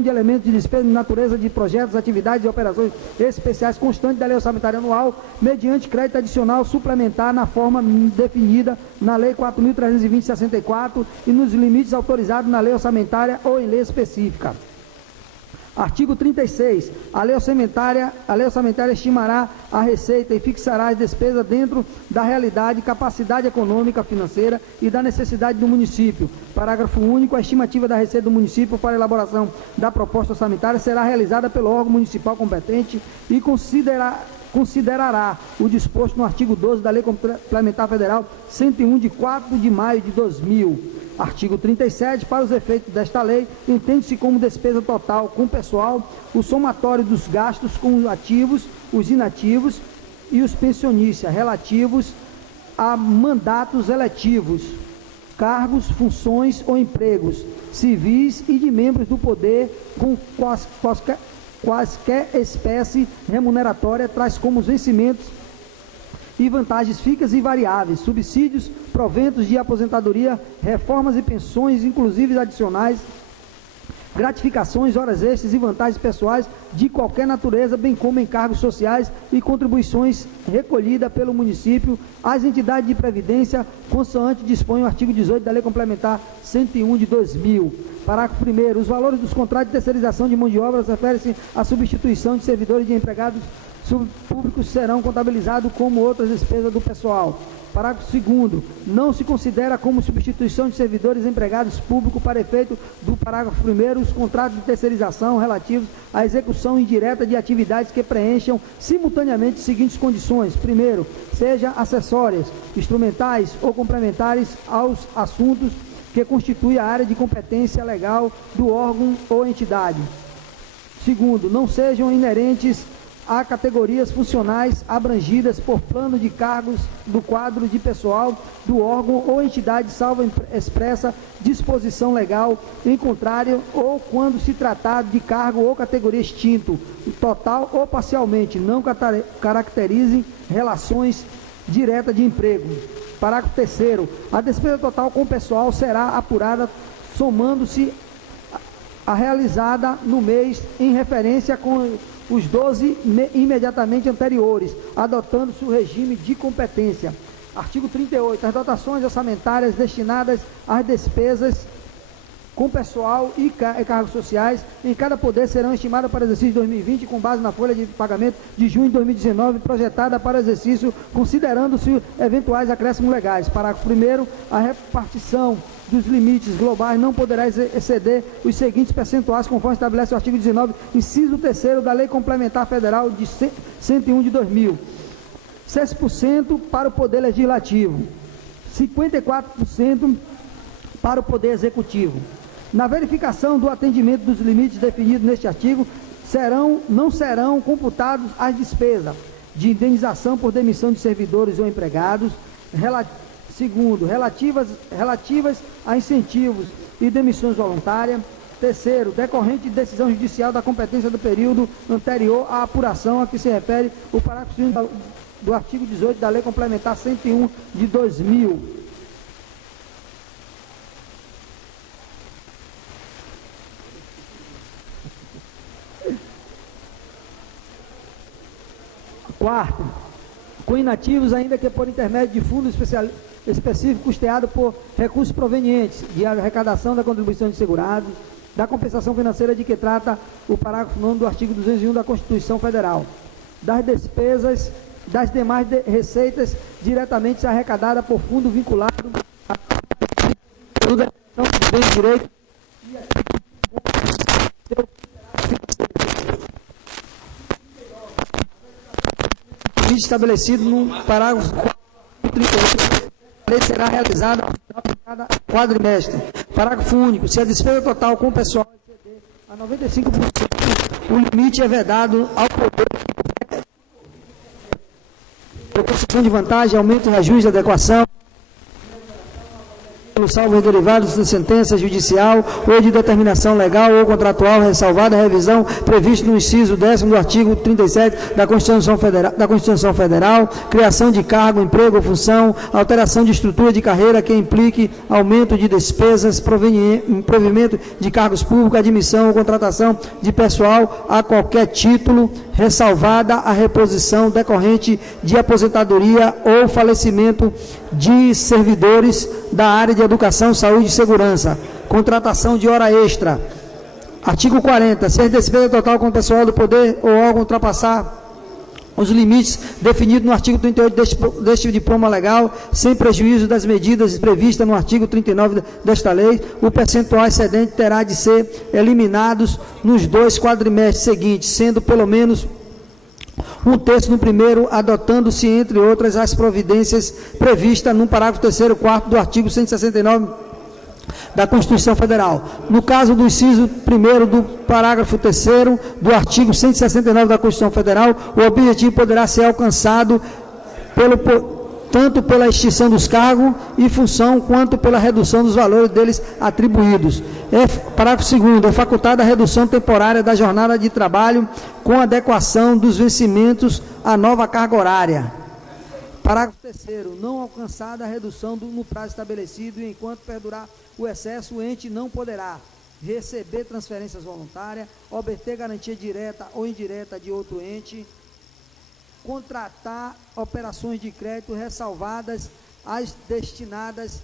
de elementos de despesa de natureza de projetos, atividades e operações especiais constantes da lei orçamentária anual, mediante crédito adicional suplementar na forma definida na lei 4.320/64 e nos limites autorizados na lei orçamentária ou em lei específica. Artigo 36. A lei orçamentária estimará a receita e fixará as despesas dentro da realidade, capacidade econômica, financeira e da necessidade do município. Parágrafo único. A estimativa da receita do município para a elaboração da proposta orçamentária será realizada pelo órgão municipal competente e considerará o disposto no artigo 12 da Lei Complementar Federal 101 de 4 de maio de 2000. Artigo 37. Para os efeitos desta lei, entende-se como despesa total com pessoal o somatório dos gastos com os ativos, os inativos e os pensionistas relativos a mandatos eletivos, cargos, funções ou empregos civis e de membros do poder com quaisquer espécie remuneratória, tais como os vencimentos e vantagens fixas e variáveis, subsídios, proventos de aposentadoria, reformas e pensões, inclusive adicionais, gratificações, horas extras e vantagens pessoais de qualquer natureza, bem como encargos sociais e contribuições recolhidas pelo município às entidades de previdência, consoante dispõe o artigo 18 da Lei Complementar 101 de 2000. Parágrafo 1º. Os valores dos contratos de terceirização de mão de obra referem-se à substituição de servidores e de empregados públicos serão contabilizados como outras despesas do pessoal. Parágrafo 2º. Não se considera como substituição de servidores empregados públicos para efeito do parágrafo 1º os contratos de terceirização relativos à execução indireta de atividades que preencham simultaneamente as seguintes condições. Primeiro, sejam acessórias, instrumentais ou complementares aos assuntos que constituem a área de competência legal do órgão ou entidade. Segundo, não sejam inerentes a categorias funcionais abrangidas por plano de cargos do quadro de pessoal do órgão ou entidade, salvo expressa disposição legal, em contrário, ou quando se tratar de cargo ou categoria extinto, total ou parcialmente, não caracterizem relações diretas de emprego. Parágrafo 3º. A despesa total com o pessoal será apurada somando-se a realizada no mês em referência com os 12 imediatamente anteriores, adotando-se o regime de competência. Artigo 38. As dotações orçamentárias destinadas às despesas com pessoal e cargos sociais em cada poder serão estimadas para o exercício de 2020 com base na folha de pagamento de junho de 2019 projetada para o exercício, considerando-se eventuais acréscimos legais. Parágrafo 1º. A repartição dos limites globais não poderá exceder os seguintes percentuais, conforme estabelece o artigo 19, inciso 3º da Lei Complementar Federal de 101 de 2000. 6% para o Poder Legislativo, 54% para o Poder Executivo. Na verificação do atendimento dos limites definidos neste artigo, não serão computados as despesas de indenização por demissão de servidores ou empregados, segundo, relativas a incentivos e demissões voluntárias. Terceiro, decorrente de decisão judicial da competência do período anterior à apuração a que se refere o parágrafo 5 do artigo 18 da Lei Complementar 101 de 2000. Quarto, com inativos, ainda que por intermédio de fundo específico custeado por recursos provenientes de arrecadação da contribuição de segurados, da compensação financeira de que trata o parágrafo 9º do artigo 201 da Constituição Federal, das despesas, das demais receitas diretamente arrecadadas por fundo vinculado à bem de direito e estabelecido no parágrafo 38, a lei será realizada ao final de cada quadrimestre. Parágrafo único. Se a despesa total com o pessoal exceder a 95%, o limite é vedado ao poder por concessão de vantagem, aumento, reajuste, adequação, salvo derivados de sentença judicial ou de determinação legal ou contratual, ressalvada a revisão prevista no inciso 10º do artigo 37 da Constituição Federal, criação de cargo, emprego ou função, alteração de estrutura de carreira que implique aumento de despesas, provimento de cargos públicos, admissão ou contratação de pessoal a qualquer título, ressalvada a reposição decorrente de aposentadoria ou falecimento de servidores da área de educação, saúde e segurança, contratação de hora extra. Artigo 40. Se a despesa total com o pessoal do poder ou órgão ultrapassar os limites definidos no artigo 38 deste diploma legal, sem prejuízo das medidas previstas no artigo 39 desta lei, o percentual excedente terá de ser eliminados nos 2 quadrimestres seguintes, sendo pelo menos um terço no primeiro, adotando-se, entre outras, as providências previstas no parágrafo 3º e 4º do artigo 169 da Constituição Federal. No caso do inciso 1º do parágrafo 3º do artigo 169 da Constituição Federal, o objetivo poderá ser alcançado tanto pela extinção dos cargos e função, quanto pela redução dos valores deles atribuídos. Parágrafo 2º. É facultada a redução temporária da jornada de trabalho com adequação dos vencimentos à nova carga horária. Parágrafo 3º. Não alcançada a redução no prazo estabelecido e enquanto perdurar o excesso, o ente não poderá receber transferências voluntárias, obter garantia direta ou indireta de outro ente, contratar operações de crédito ressalvadas as destinadas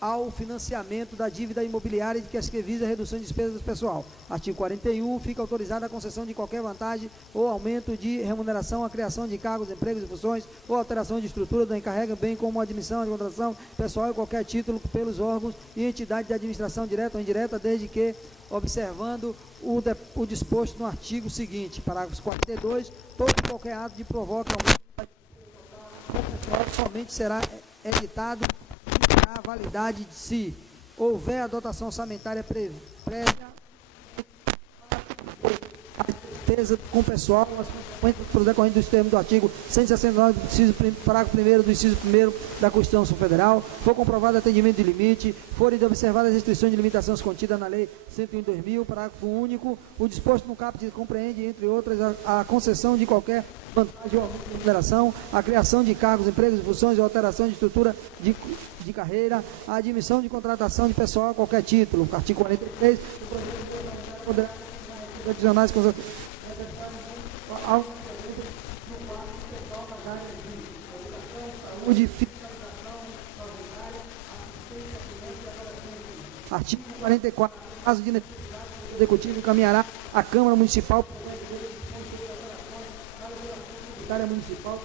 ao financiamento da dívida imobiliária de que as que visa a redução de despesas do pessoal. Artigo 41. Fica autorizada a concessão de qualquer vantagem ou aumento de remuneração, a criação de cargos, empregos e funções ou alteração de estrutura do encarrego, bem como a admissão de contratação pessoal em qualquer título pelos órgãos e entidades de administração direta ou indireta, desde que observando o disposto no artigo seguinte. Parágrafo 42. Todo e qualquer ato de provoca aumento pessoal somente será editado a validade de se houver a dotação orçamentária prévia a despesa com pessoal, as decorrentes dos termos do artigo 169, parágrafo 1º do inciso 1º da Constituição Federal, for comprovado atendimento de limite, forem observadas as restrições de limitações contidas na Lei 101/2000, parágrafo único, o disposto no caput compreende, entre outras, a concessão de qualquer vantagem ou aumento de remuneração, a criação de cargos, empregos e funções, a alteração de estrutura de carreira, a admissão de contratação de pessoal a qualquer título. Artigo 43, poderá adicionais com ao saúde, artigo 44, caso de necessidade, o executivo encaminhará à Câmara Municipal municipal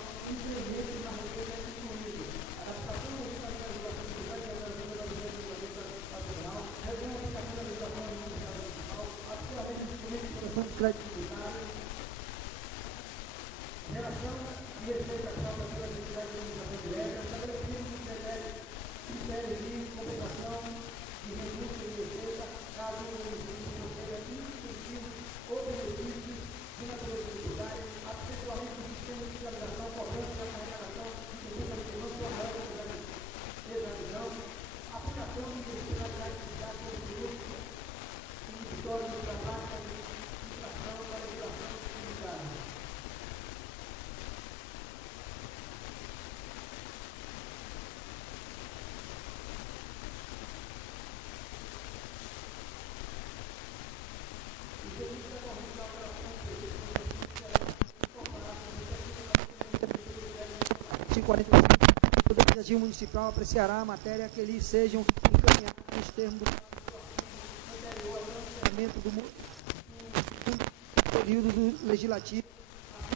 artigo 45, o Poder Legislativo Municipal apreciará a matéria que lhe sejam encaminhados nos termos do do período do legislativo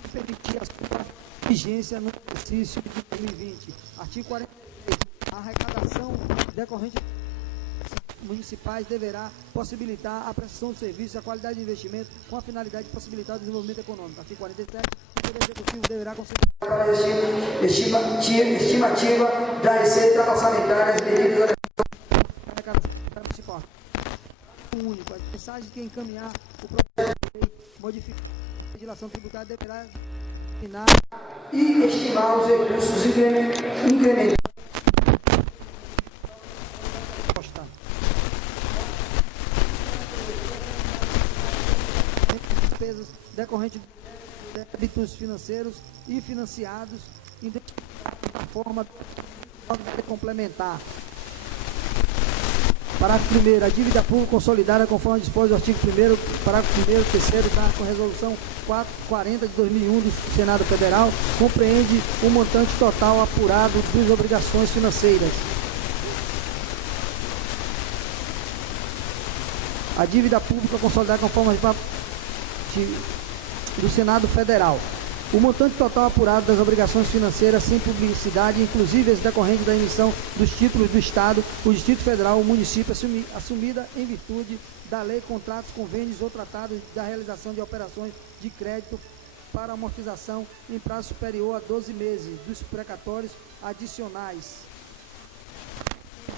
e permitir a sua vigência no exercício de 2020. Artigo 43. A arrecadação decorrente municipais deverá possibilitar a prestação de serviços e a qualidade de investimento com a finalidade de possibilitar o desenvolvimento econômico. Artigo 47. O Poder Executivo deverá considerar a estimativa da receita orçamentária medidas da arrecadação municipal. Único. A mensagem que encaminhar o projeto de lei modificar a legislação tributária deverá determinar e estimar os recursos incrementados despesas decorrentes de débitos financeiros e financiados da forma complementar. Parágrafo 1º. A dívida pública consolidada conforme dispõe do artigo 1º, parágrafo 1º, 3º, da com resolução 440 de 2001 do Senado Federal, compreende o montante total apurado das obrigações financeiras. A dívida pública consolidada conforme do Senado Federal. O montante total apurado das obrigações financeiras sem publicidade, inclusive as decorrentes da emissão dos títulos do Estado, o Distrito Federal, o município, assumida em virtude da lei, contratos, convênios ou tratados da realização de operações de crédito para amortização em prazo superior a 12 meses dos precatórios adicionais,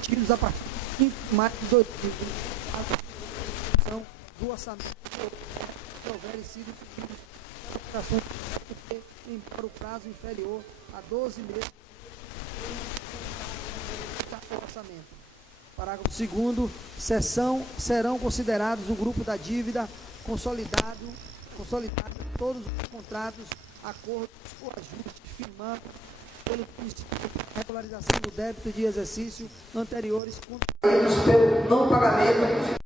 tidos a partir de 5 de maio de 2020, do orçamento que houverem sido operações embora o prazo inferior a 12 meses do orçamento. Parágrafo 2º. Serão considerados o grupo da dívida consolidado todos os contratos, acordos ou ajustes firmados pelo regularização do débito de exercício anteriores contraídos pelo não pagamento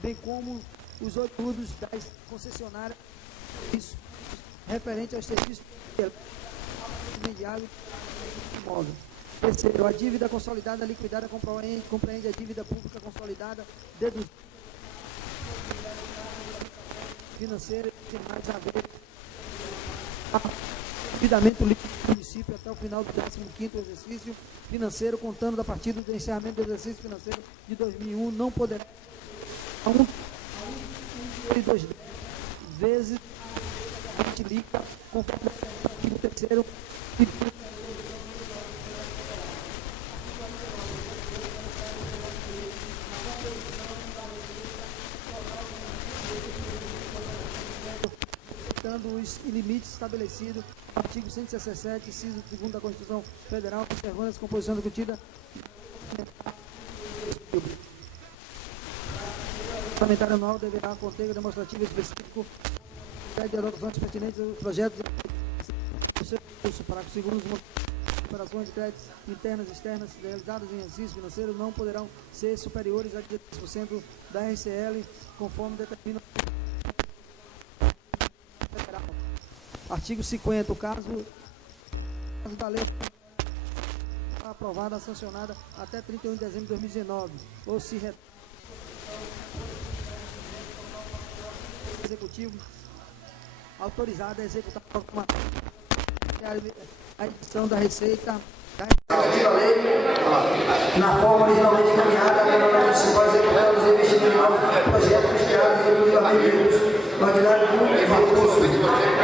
bem como os oriundos das concessionárias referente aos serviços de água e imóvel. Terceiro, a dívida consolidada liquidada compreende a dívida pública consolidada deduzida financeira e mais a ver endividamento líquido do município até o final do 15º exercício financeiro, contando da partir do encerramento do exercício financeiro de 2001, não poderá e 2 vezes a líquida conforme o artigo 3º os limites estabelecidos no artigo 167, inciso 2º da Constituição Federal, observando essa composição discutida o parlamentar anual deverá conter demonstrativo específico de adoções pertinentes aos projetos do seu curso. Parágrafo 2º. Operações de créditos internas e externas realizadas em exercício financeiro não poderão ser superiores a 10% da RCL, conforme determina o federal. Artigo 50. O caso da lei aprovada, sancionada até 31 de dezembro de 2019, ou se executivo autorizado a executar a edição da receita da lei na forma originalmente encaminhada pela municipal executando os investimentos em novos projetos criados e exclusivamente no ordinário público.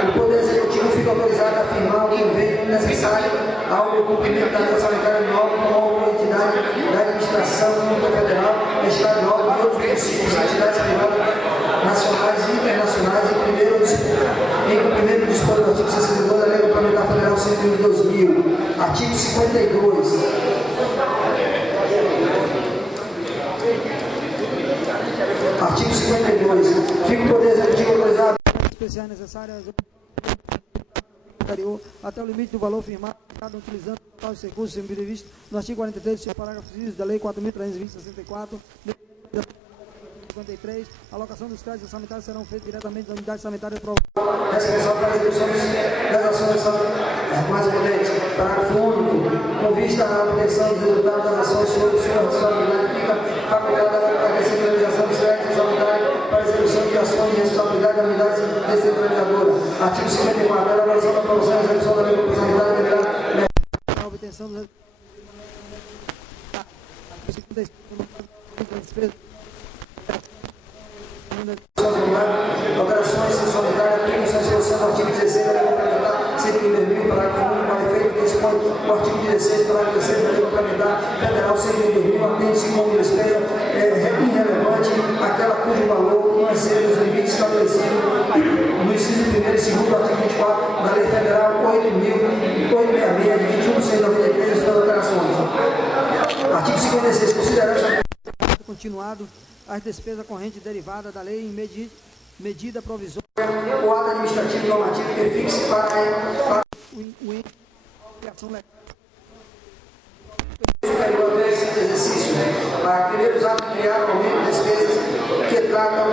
O Poder Executivo fica autorizado a firmar o convênio necessário ao cumprimento da lei orçamentária nova com a entidade da administração pública federal, estadual e outros municípios e entidades privadas nacionais e internacionais em primeiro dispõe do artigo 62 da Lei Complementar Federal 101 de 2000. Artigo 52. Artigo 52. Fica o Poder Executivo autorizado especiais necessárias até o limite do valor firmado utilizando os recursos previstos no artigo 43 do parágrafo 6 da Lei 4.320/64. 53, a alocação dos créditos sanitários serão feitos diretamente das unidades sanitárias provadas. Responsável pela execução das ações mais potentes. Parágrafo único. Com vista à obtenção dos resultados das ações sobre sua responsabilidade, fica facultada a descentralização dos créditos sanitários para a execução de ações de responsabilidade da unidade descentralizadora. Artigo 54. A elaboração da promoção e execução da lei sanitária deverá a obtenção dos operações sanitárias aplicam-se a solução do artigo 16 da Lei Complementar 101/2000, parágrafo único, para efeito que dispõe o artigo 16, parágrafo 3 da Lei Complementar Federal 101/2000, atende-se como despesa irrelevante aquela cujo valor não excede os limites estabelecidos no inciso 1º e 2º do artigo 24 da Lei Federal 8.866, de 21 de 6/93, das suas operações. Artigo 56. Considerando continuado as despesas correntes derivadas da lei em medida provisória. O ato administrativo normativo que fixe para a ação legal. Exercício, para aqueles atos criados aumento de despesas que tratam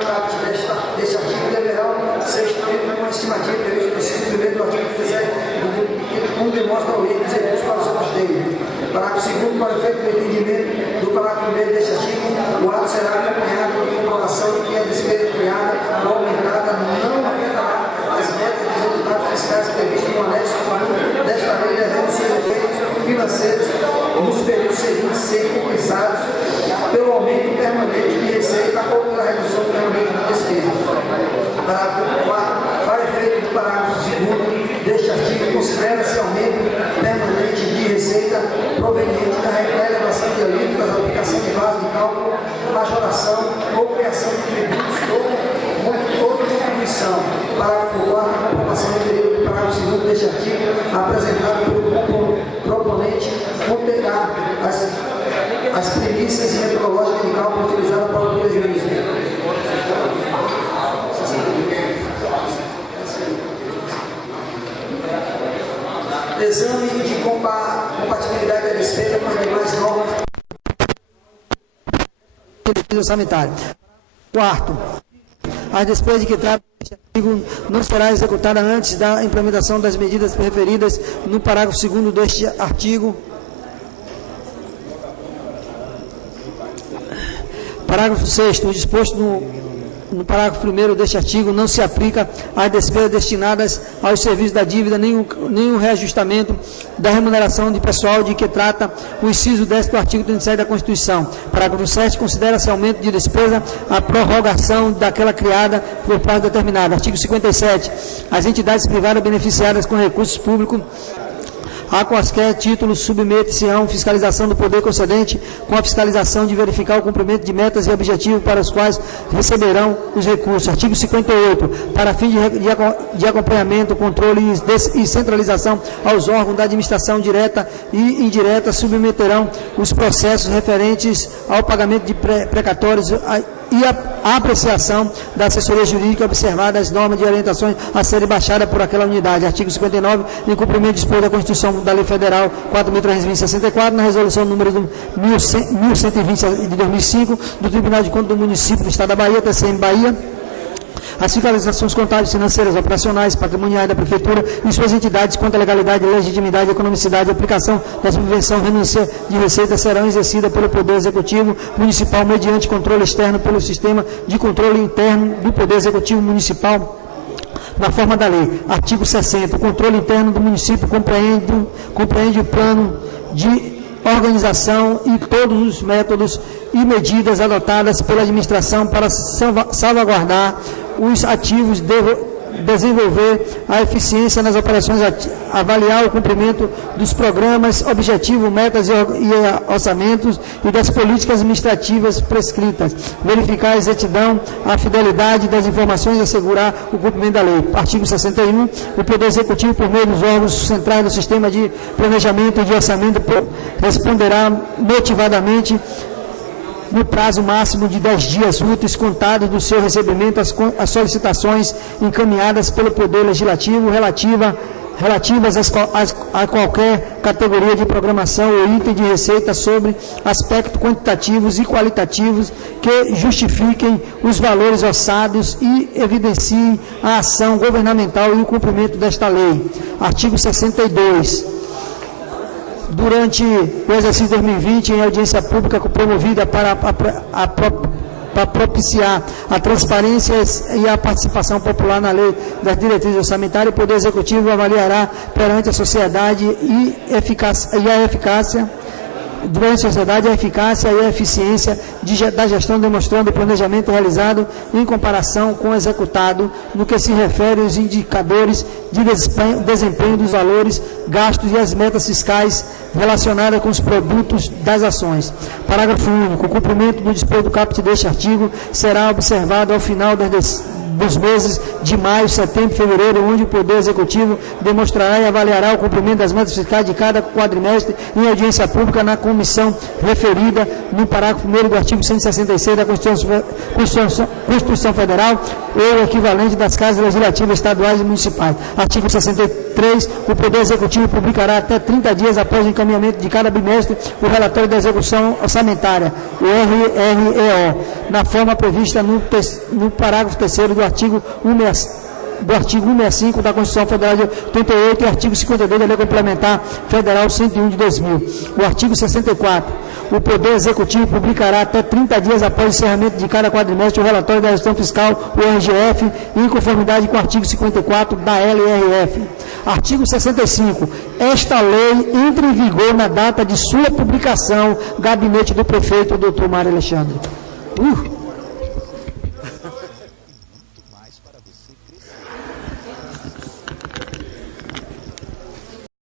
deste artigo deverão ser instruídos com a estimativa prevista no inciso 1º do artigo 17, como demonstra o item dos recursos para o seu custeio. Parágrafo 2º, para efeito do entendimento do parágrafo 1º deste artigo, o ato será acompanhado por comprovação de que a despesa criada ou aumentada não afetará as metas dos resultados fiscais previstos no anexo 1 desta lei, devendo seus efeitos financeiros nos períodos seguintes ser compensados pelo aumento permanente de receita ou pela redução permanente de despesa. Parágrafo 4. Para efeito do parágrafo 2º deste artigo, considera-se aumento permanente de receita proveniente da relevação de alíquotas, aplicação de base de cálculo, majoração ou criação de tributos ou contribuição. Parágrafo 4. A comprovação referida do parágrafo 2º deste artigo, apresentado pelo proponente, conterá as premissas metodológicas de cálculo utilizadas para o prejuízo. Exame de compatibilidade da despesa com as demais normas orçamentárias. Quarto, as despesas que tratam deste artigo não será executada antes da implementação das medidas referidas no parágrafo 2º deste artigo. Parágrafo 6º, o disposto no parágrafo 1º deste artigo não se aplica às despesas destinadas aos serviços da dívida, nem o reajustamento da remuneração de pessoal de que trata o inciso 10º do artigo 37 da Constituição. Parágrafo 7º, considera-se aumento de despesa a prorrogação daquela criada por prazo determinado. Artigo 57. As entidades privadas beneficiadas com recursos públicos a quaisquer títulos submete-se-ão fiscalização do poder concedente, com a fiscalização de verificar o cumprimento de metas e objetivos para os quais receberão os recursos. Artigo 58. Para fim de acompanhamento, controle e centralização aos órgãos da administração direta e indireta, submeterão os processos referentes ao pagamento de precatórios e a apreciação da assessoria jurídica observada as normas de orientações a serem baixadas por aquela unidade. Artigo 59, em cumprimento disposto da Constituição da Lei Federal 4.364, na resolução número 1120 de 2005, do Tribunal de Contas do Município do Estado da Bahia, TCM Bahia, as fiscalizações contábeis, financeiras, operacionais, patrimoniais da Prefeitura e suas entidades quanto à legalidade, legitimidade, economicidade e aplicação da subvenção renúncia de receita serão exercidas pelo Poder Executivo Municipal mediante controle externo pelo Sistema de Controle Interno do Poder Executivo Municipal na forma da lei. Artigo 60. O controle interno do município compreende o plano de organização e todos os métodos e medidas adotadas pela administração para salvaguardar os ativos, desenvolver a eficiência nas operações, avaliar o cumprimento dos programas, objetivos, metas e orçamentos e das políticas administrativas prescritas, verificar a exatidão, a fidelidade das informações e assegurar o cumprimento da lei. Artigo 61. O Poder Executivo, por meio dos órgãos centrais do Sistema de Planejamento e de Orçamento, responderá motivadamente no prazo máximo de 10 dias úteis contados do seu recebimento as solicitações encaminhadas pelo Poder Legislativo relativas a qualquer categoria de programação ou item de receita sobre aspectos quantitativos e qualitativos que justifiquem os valores orçados e evidenciem a ação governamental e o cumprimento desta lei. Artigo 62. Durante o exercício 2020, em audiência pública promovida para propiciar a transparência e a participação popular na lei das diretrizes orçamentárias, o Poder Executivo avaliará perante a sociedade a eficácia e a eficiência da gestão, demonstrando o planejamento realizado em comparação com o executado, no que se refere aos indicadores de desempenho dos valores, gastos e as metas fiscais relacionadas com os produtos das ações. Parágrafo único. O cumprimento do disposto do caput deste artigo será observado ao final dos meses de maio, setembro e fevereiro, onde o Poder Executivo demonstrará e avaliará o cumprimento das metas fiscais de cada quadrimestre em audiência pública na comissão referida no parágrafo 1º do artigo 166 da Constituição Federal ou equivalente das casas legislativas estaduais e municipais. Artigo 63, o Poder Executivo publicará até 30 dias após o encaminhamento de cada bimestre o relatório da execução orçamentária, o RREO, na forma prevista no parágrafo 3º do artigo 165 da Constituição Federal de 88 e artigo 52 da Lei Complementar Federal 101 de 2000. O artigo 64. O Poder Executivo publicará até 30 dias após o encerramento de cada quadrimestre o relatório da gestão fiscal, o RGF, em conformidade com o artigo 54 da LRF. Artigo 65. Esta lei entra em vigor na data de sua publicação. Gabinete do Prefeito, Dr. Mário Alexandre.